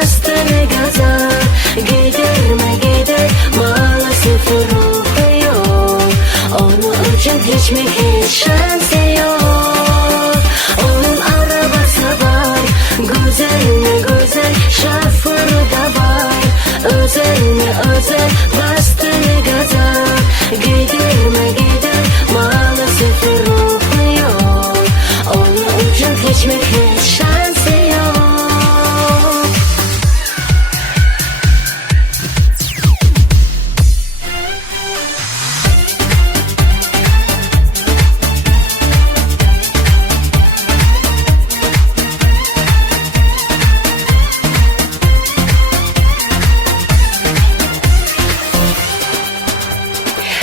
bastığını gaza. Giderme gider maalesef ruhu yok. Onun için hiç mi hiç şansı yok. Onun arabası var, güzel mi güzel, şoförü de var. Özel mi özel, bastığını gaza. Giderme gider maalesef ruhu yok. Onun için hiç mi hiç şansı yok.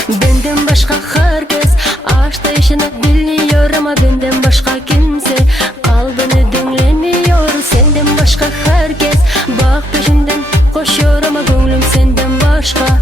Benden başka herkes aşkta yaşamak biliyor ama benden başka kimse kalbini dinlemiyor. Senden başka herkes bak peşinden koşuyor ama gönlüm senden başka.